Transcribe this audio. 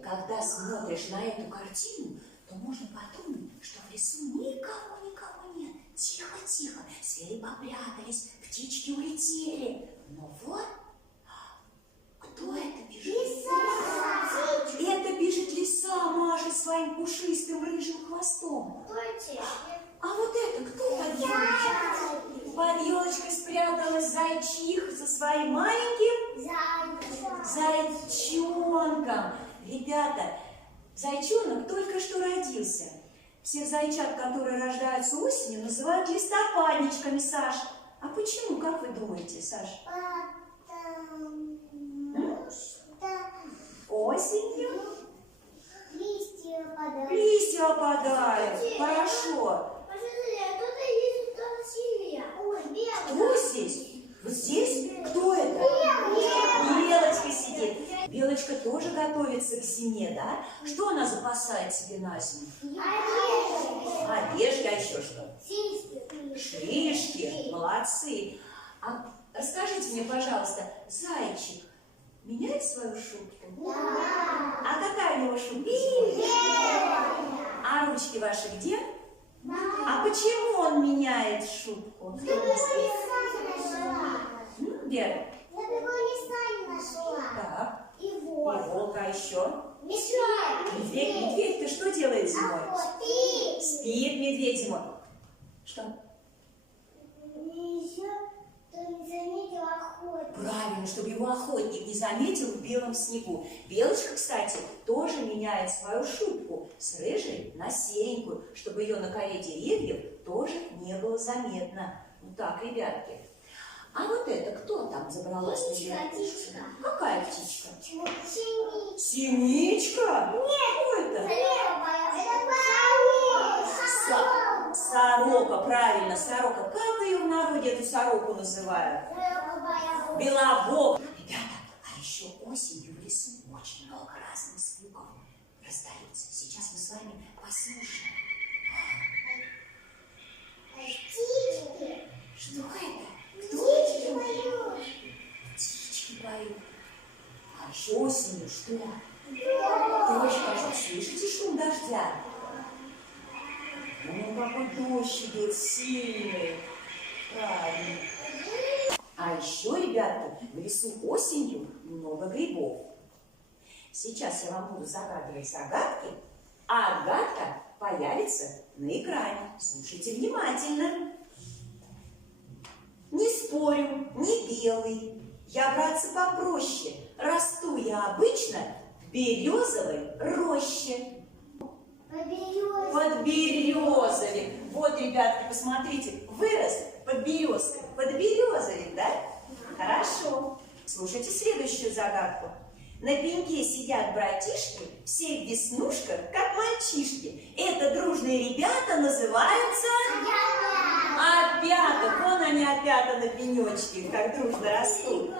Когда смотришь на эту картину, то можно подумать, что в лесу никого нет. Тихо, звери попрятались, птички улетели. Но вот, кто это бежит? Лиса! Это бежит лиса, машет своим пушистым рыжим хвостом. А вот это кто под елочкой? Под елочкой спряталась зайчиха со своим маленьким зайчонком. Ребята, зайчонок только что родился. Всех зайчат, которые рождаются осенью, называют листопадничками, Саш. А почему, как вы думаете, Саш? Осенью листья опадают. Хорошо. Кто здесь? Вот здесь? Кто это? Белочка сидит. Белочка тоже готовится к зиме, да? Что она запасает себе на зиму? Орешки, а еще что? Шишки. Молодцы. А расскажите мне, пожалуйста, зайчик меняет свою шубку? Да. А какая у него шубка? А ручки ваши где? А почему он меняет шубку? Вера? Так. И волк, а еще? Медведь, ты что делает зимой? Спит медведь зимой. Что? Правильно, чтобы его охотник не заметил в белом снегу. Белочка, кстати, тоже меняет свою шубку с рыжей на серенькую, чтобы ее на коре деревьев тоже не было заметно. Вот так, ребятки. А вот это кто там забралась? Птичка. Какая птичка? Синичка. Синичка? Нет, кто это? Сорока. Сорока, правильно, сорока. Как ее в народе, эту сороку называют? Белобок. Ребята, а еще осенью в лесу очень много разных звуков раздается. Сейчас мы с вами послушаем. Птички. Что это? Птички поют. Птички поют. А еще осенью что? Дождь. Слышите шум дождя? Ну, какой дождь идет сильный. Правильно. А еще, ребята, в лесу осенью много грибов. Сейчас я вам буду загадывать загадки, а отгадка появится на экране. Слушайте внимательно. Не спорю, не белый. Я, братцы, попроще. Расту я обычно в березовой роще. Под березовик. Вот, ребятки, посмотрите, вырос под березкой. Под березовик, да? Хорошо. Слушайте следующую загадку. На пеньке сидят братишки, все в веснушках, как мальчишки. Это дружные ребята называются... Опята. Вон они, опята, на пенечке, как дружно растут.